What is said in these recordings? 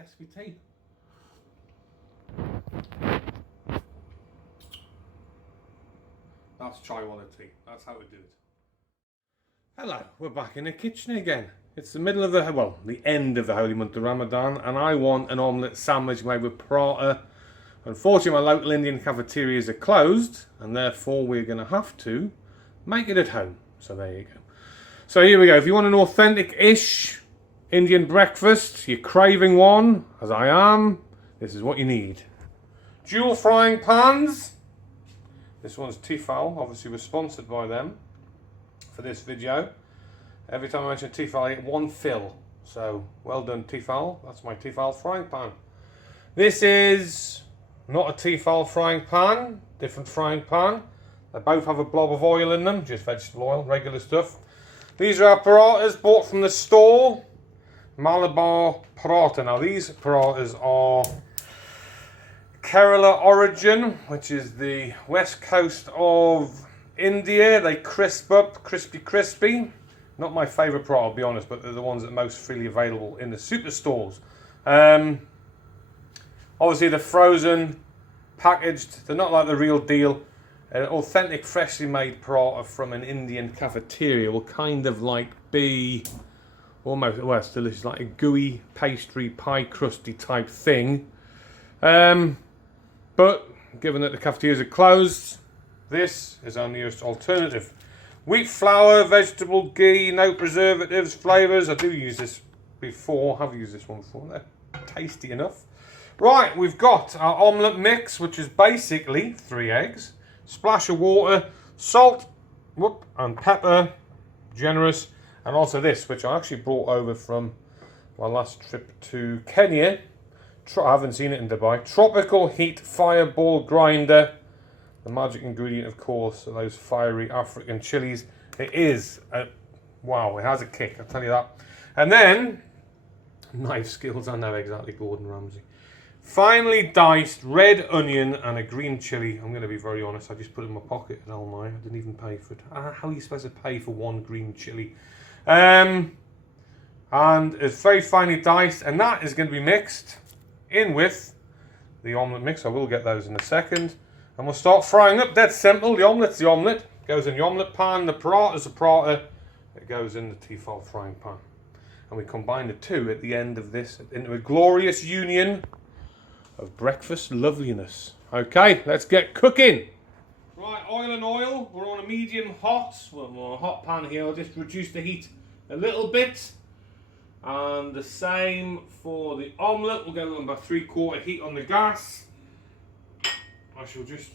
test my tea. That's chaiwala tea. That's how we do it. Hello, we're back in the kitchen again. It's the middle of the end of the holy month of Ramadan, and I want an omelette sandwich made with paratha. Unfortunately, my local Indian cafeterias are closed, and therefore we're going to have to make it at home. So there you go. So here we go. If you want an authentic-ish Indian breakfast, you're craving one, as I am, this is what you need. Dual frying pans. This one's Tefal. Obviously, we're sponsored by them for this video. Every time I mention Tefal, I get one fill. So, well done, Tefal. That's my Tefal frying pan. This is not a Tefal frying pan, different frying pan. They both have a blob of oil in them, just vegetable oil, regular stuff. These are our parathas bought from the store. Malabar paratha. Now, these parathas are Kerala origin, which is the west coast of India. They crisp up, crispy. Not my favourite paratha, I'll be honest, but they're the ones that are most freely available in the superstores. Obviously, they're frozen, packaged. They're not like the real deal. An authentic, freshly made paratha from an Indian cafeteria will kind of like be almost, well, it's delicious, like a gooey pastry, pie crusty type thing. But given that the cafeterias are closed, this is our nearest alternative. Wheat flour, vegetable ghee, no preservatives, flavours. I do use this before, have used this one before. They're tasty enough. Right, we've got our omelette mix, which is basically 3 eggs, splash of water, salt, and pepper, generous, and also this, which I actually brought over from my last trip to Kenya. I haven't seen it in Dubai. Tropical heat fireball grinder. The magic ingredient, of course, are those fiery African chilies. It is, wow, it has a kick, I'll tell you that. And then, knife skills, I know exactly, Gordon Ramsay. Finely diced red onion and a green chili. I'm going to be very honest, I just put it in my pocket at Almai. I didn't even pay for it. How are you supposed to pay for one green chili? And it's very finely diced, and that is going to be mixed in with the omelette mix. I will get those in a second. And we'll start frying up. Dead simple. The omelette's the omelette. Goes in the omelette pan. The paratha's the paratha. It goes in the Tefal frying pan. And we combine the two at the end of this into a glorious union of breakfast loveliness. Okay, let's get cooking. Right, oil and oil. We're on a medium hot. Well, we're on a hot pan here. I'll just reduce the heat a little bit. And the same for the omelette. We'll go on about 3/4 heat on the gas. I shall just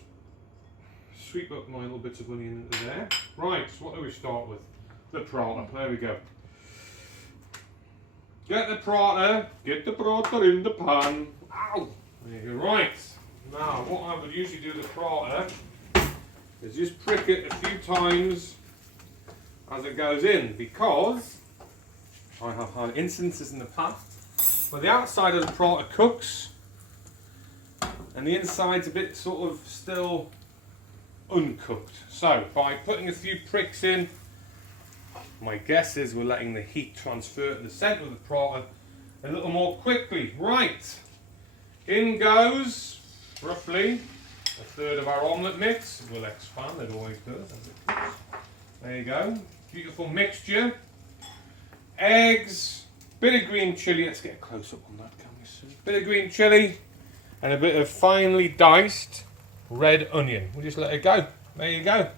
sweep up my little bits of onion into there. Right, so what do we start with? The paratha. There we go. Get the paratha in the pan. Ow! There you go. Right. Now, what I would usually do with the paratha is just prick it a few times as it goes in, because I have had instances in the past where the outside of the paratha cooks and the inside's a bit sort of still uncooked. So by putting a few pricks in, my guess is we're letting the heat transfer to the centre of the paratha a little more quickly. Right, in goes roughly 1/3 of our omelette mix. We'll expand, it always does. There you go, beautiful mixture. Eggs, bit of green chilli. Let's get a close up on that, can we see? Bit of green chilli and a bit of finely diced red onion. We'll just let it go. There you go.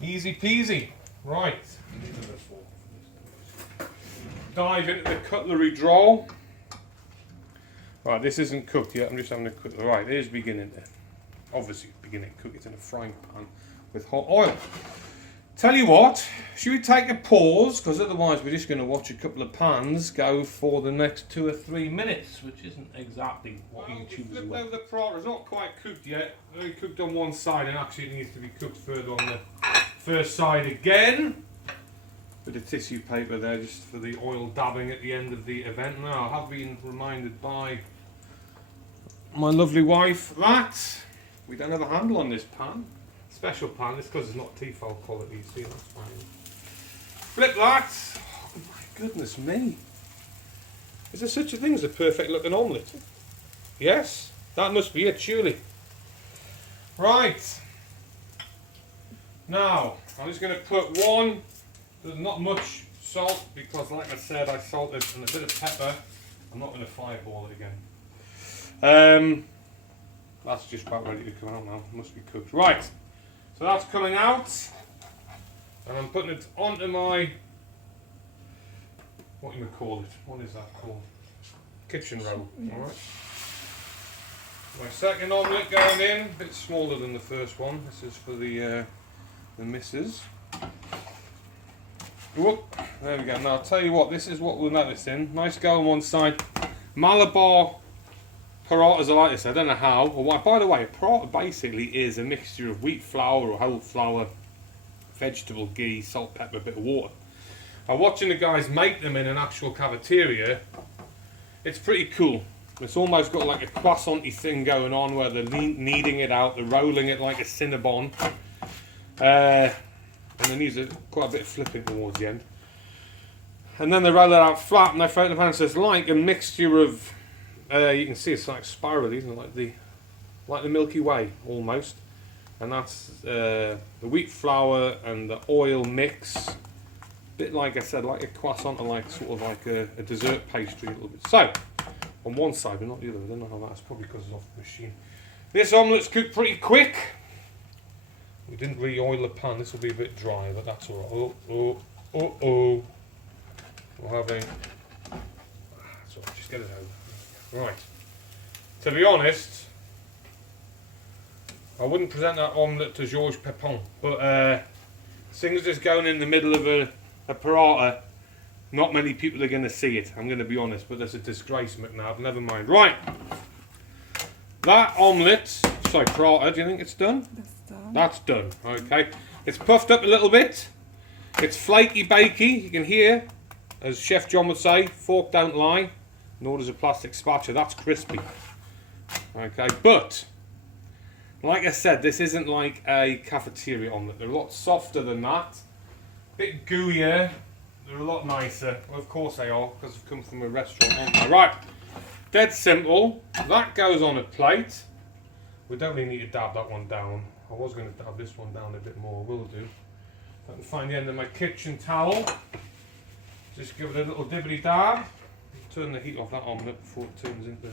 Easy peasy. Right. Dive into the cutlery drawer. Right, this isn't cooked yet. I'm just having a quick. Right, there's beginning there. Obviously, beginning to cook. It's in a frying pan with hot oil. Tell you what, should we take a pause? Because otherwise we're just going to watch a couple of pans go for the next 2 or 3 minutes, which isn't exactly what YouTubers want. Over the paratha. It's not quite cooked yet. Only cooked on one side, and actually it needs to be cooked further on the first side again. Bit of tissue paper there just for the oil dabbing at the end of the event. Now, I have been reminded by my lovely wife that we don't have a handle on this pan. Special pan, it's because it's not Tefal quality, you see, that's fine. Flip that. Oh my goodness me. Is there such a thing as a perfect looking omelette? Yes? That must be it, surely. Right. Now, I'm just going to put one, there's not much salt, because like I said, I salted and a bit of pepper. I'm not going to fireball it again. That's just about ready to come out now. It must be cooked. Right. So that's coming out. And I'm putting it onto my, what do you call it? What is that called? Kitchen roll. Yeah. Alright. My second omelette going in, a bit smaller than the first one. This is for the missus. Whoop, there we go. Now I'll tell you what, this is what we'll let this in. Nice go on one side. Malabar parathas are like this. I don't know how or why. By the way, a paratha basically is a mixture of wheat flour or whole flour, vegetable ghee, salt, pepper, a bit of water. Now watching the guys make them in an actual cafeteria, it's pretty cool. It's almost got like a croissant-y thing going on where they're kneading it out, they're rolling it like a Cinnabon. And then use quite a bit of flipping towards the end. And then they roll it out flat and they throw it in the pan. So it's like a mixture of, you can see it's like spirally, isn't it? Like the Milky Way almost. And that's the wheat flour and the oil mix. Bit like I said, like a croissant or like sort of like a dessert pastry a little bit. So, on one side but not the other. I don't know how that's probably because it's off the machine. This omelette's cooked pretty quick. We didn't re-oil the pan. This will be a bit dry, but that's alright. Oh. We're having... So just get it out. Right. To be honest, I wouldn't present that omelette to Georges Pepin, but seeing as it's going in the middle of a paratha, not many people are going to see it, I'm going to be honest, but there's a disgrace, McNabb, never mind. Right. That omelette, sorry, paratha, do you think it's done? That's done, okay. It's puffed up a little bit. It's flaky bakey, you can hear, as Chef John would say, fork don't lie, nor does a plastic spatula. That's crispy. Okay, but, like I said, this isn't like a cafeteria omelette. They're a lot softer than that. Bit gooier. They're a lot nicer. Well, of course they are, because they've come from a restaurant, aren't they? Right, dead simple. That goes on a plate. We don't really need to dab that one down. I was going to dab this one down a bit more, will do. I can find the end of my kitchen towel. Just give it a little dibbity dab. Turn the heat off that omelette before it turns into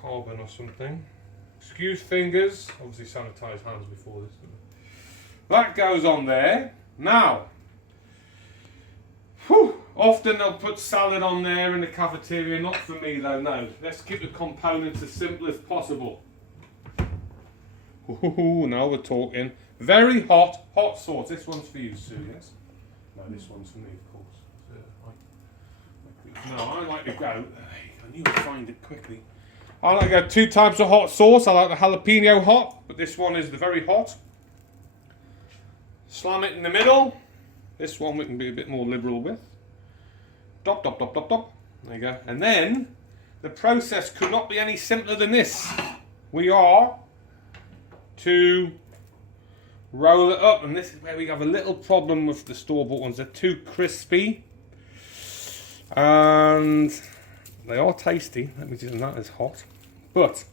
carbon or something. Excuse fingers. Obviously sanitise hands before this. That goes on there. Now, often they'll put salad on there in the cafeteria. Not for me though, no. Let's keep the components as simple as possible. Now we're talking. Very hot sauce. This one's for you, Sue, yes? No, this one's for me, of course. No, I like to go. I knew I'd find it quickly. I like to go 2 types of hot sauce. I like the jalapeno hot, but this one is the very hot. Slam it in the middle. This one we can be a bit more liberal with. Dop, dop, dop, dop, dop. There you go. And then, the process could not be any simpler than this. We are to roll it up, and this is where we have a little problem with the store-bought ones. They're too crispy. And they are tasty. Let me do that as hot. But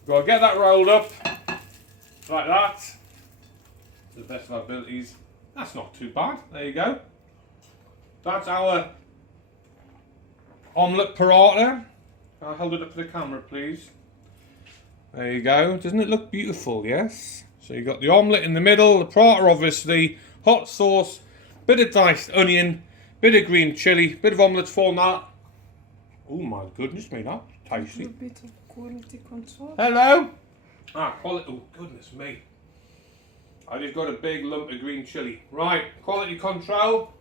we've got to get that rolled up like that. To the best of our abilities. That's not too bad. There you go. That's our omelette paratha. I'll hold it up to the camera, please. There you go. Doesn't it look beautiful? Yes. So you've got the omelette in the middle, the paratha obviously, hot sauce, bit of diced onion, bit of green chilli, bit of omelette format. Oh my goodness me, that's tasty. A bit of quality control. Hello. Quality. Oh goodness me. I just got a big lump of green chilli. Right, quality control.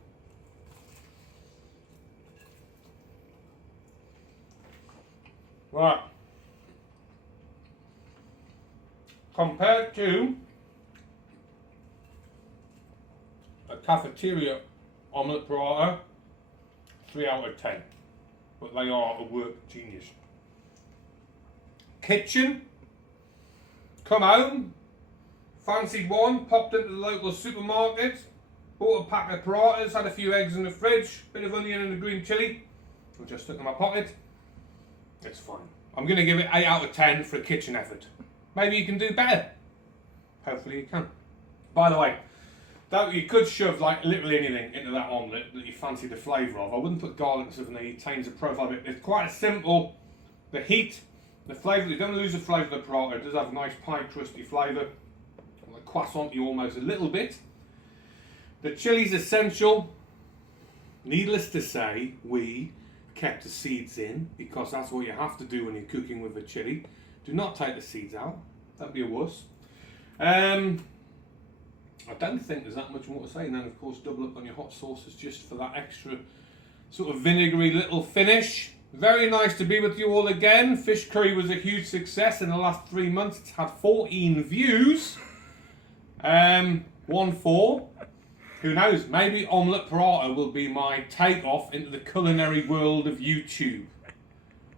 Right. Compared to a cafeteria omelette paratha, 3 out of 10. But they are a work genius. Kitchen, come home, fancied one, popped into the local supermarket, bought a pack of parathas, had a few eggs in the fridge, bit of onion and a green chilli. which I stuck in my pocket. It's fine. I'm going to give it 8 out of 10 for a kitchen effort. Maybe you can do better. Hopefully you can. By the way, you could shove like literally anything into that omelette that you fancy the flavour of. I wouldn't put garlic and stuff in there, it changes the profile a bit. It's quite simple. The heat, the flavour, you don't lose the flavour of the paratha. It does have a nice pie crusty flavour. Like croissant you almost a little bit. The chili's essential. Needless to say, we kept the seeds in because that's what you have to do when you're cooking with a chili. Do not take the seeds out. That'd be a wuss. I don't think there's that much more to say. And then of course double up on your hot sauces just for that extra sort of vinegary little finish. Very nice to be with you all again. Fish curry was a huge success in the last 3 months. It's had 14 views. 1-4. Who knows, maybe omelette paratha will be my take-off into the culinary world of YouTube.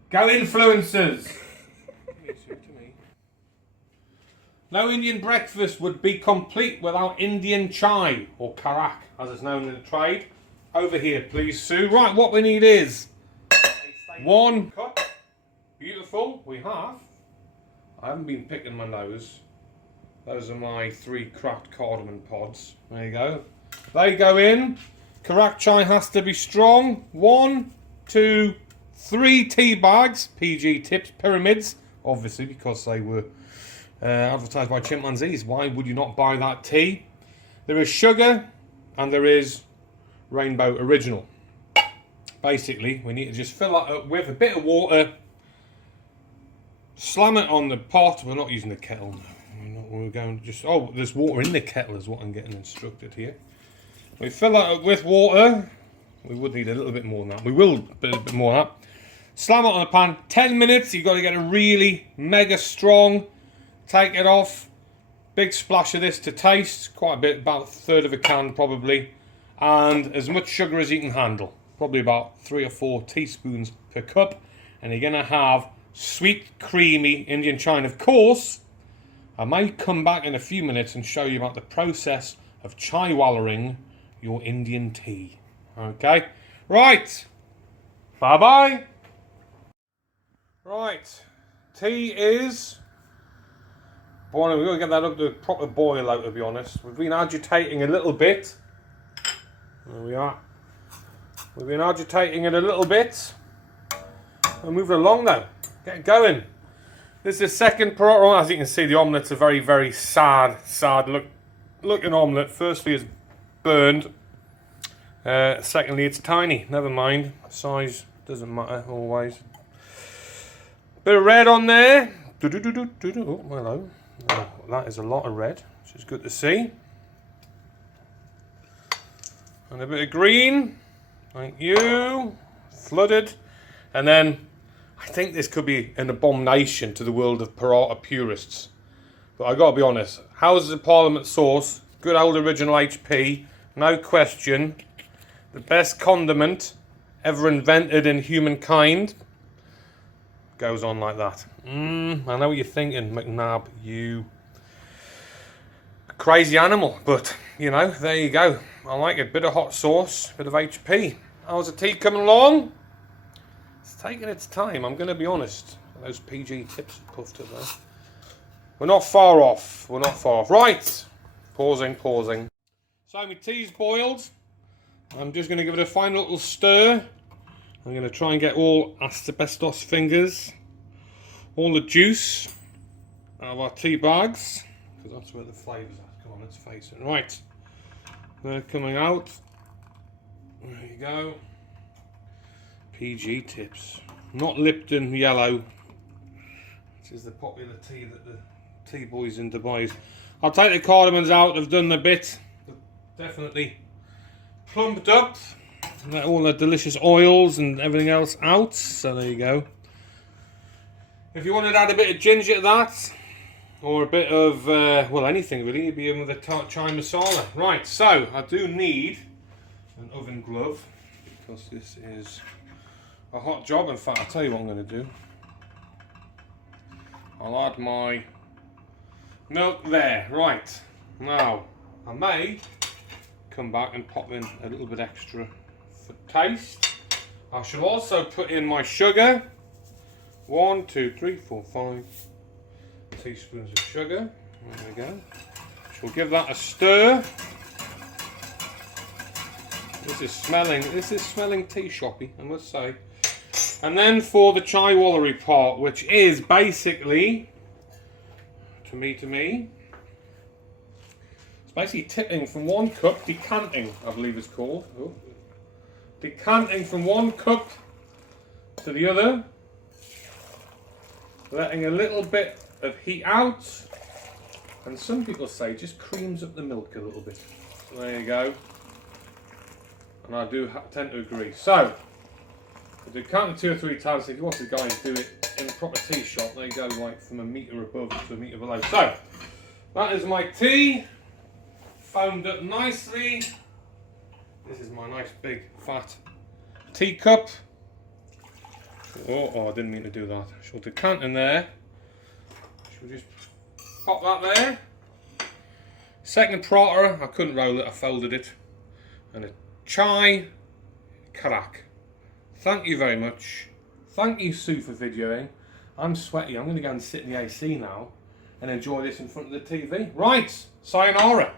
Go influencers! No Indian breakfast would be complete without Indian chai, or karak, as it's known in the trade. Over here, please, Sue. Right, what we need is 1 cup. Beautiful, we have. I haven't been picking my nose. Those are my 3 cracked cardamom pods. There you go. They go in. Karak chai has to be strong. 1, 2, 3 tea bags. PG Tips Pyramids, obviously because they were advertised by chimpanzees. Why would you not buy that tea? There is sugar and there is Rainbow Original. Basically, we need to just fill that up with a bit of water. Slam it on the pot. We're not using the kettle. We're going to just... Oh, there's water in the kettle is what I'm getting instructed here. We fill that up with water. We would need a little bit more than that. We will put a bit more than that. Slam it on the pan. 10 minutes. You've got to get it really mega strong. Take it off. Big splash of this to taste. Quite a bit. About 1/3 of a can probably. And as much sugar as you can handle. Probably about 3 or 4 teaspoons per cup. And you're going to have sweet, creamy Indian chai. And of course, I may come back in a few minutes and show you about the process of chai wallaring your Indian tea. Okay? Right. Bye-bye. Right. Tea is... Boy, we've got to get that up to a proper boil out, to be honest. We've been agitating a little bit. There we are. We've been agitating it a little bit. We're moving along now. Get going. This is the second paratha. As you can see, the omelette's a very, very sad looking omelette. Firstly, it's burned. Secondly, it's tiny. Never mind. Size doesn't matter always. Bit of red on there. Oh, hello. Oh, that is a lot of red, which is good to see. And a bit of green. Thank you. Flooded. And then I think this could be an abomination to the world of paratha purists. But I gotta be honest, Houses of Parliament sauce, good old original HP, no question. The best condiment ever invented in humankind. Goes on like that. I know what you're thinking, McNabb, you crazy animal. But, you know, there you go. I like it. Bit of hot sauce, bit of HP. How's the tea coming along? It's taking its time, I'm going to be honest. Those PG tips puffed up there. We're not far off. We're not far off. Right. Pausing. So my tea's boiled. I'm just going to give it a final little stir. I'm going to try and get all asbestos fingers, all the juice out of our tea bags, because that's where the flavour's at. Come on, let's face it. Right. They're coming out. There you go. PG Tips. Not Lipton Yellow, which is the popular tea that the tea boys in Dubai use. I'll take the cardamoms out. They've done the bit. They've definitely plumped up. Let all the delicious oils and everything else out. So there you go. If you wanted to add a bit of ginger to that, or a bit of, well, anything really, you'd be in with a chai masala. Right, so I do need an oven glove, because this is a hot job. In fact, I'll tell you what I'm going to do. I'll add my milk there. Right, now I may come back and pop in a little bit extra for taste. I shall also put in my sugar. 1, 2, 3, 4, 5 teaspoons of sugar. There we go. We'll give that a stir. This is smelling tea shoppy, I must say. And then for the chai wallery part, which is basically, to me, it's basically tipping from 1 cup, decanting, I believe it's called. Oh. Decanting from 1 cup to the other, letting a little bit of heat out, and some people say just creams up the milk a little bit. So there you go, and I do tend to agree. So I do count it 2 or 3 times. If you want to go and do it in a proper tea shop, they go like from a metre above to a metre below. So that is my tea, foamed up nicely. This is my nice big fat teacup. Oh, I didn't mean to do that. I shall decant in there. Shall just pop that there. Second prata, I couldn't roll it, I folded it. And a chai karak. Thank you very much. Thank you, Sue, for videoing. I'm sweaty. I'm going to go and sit in the AC now and enjoy this in front of the TV. Right, sayonara.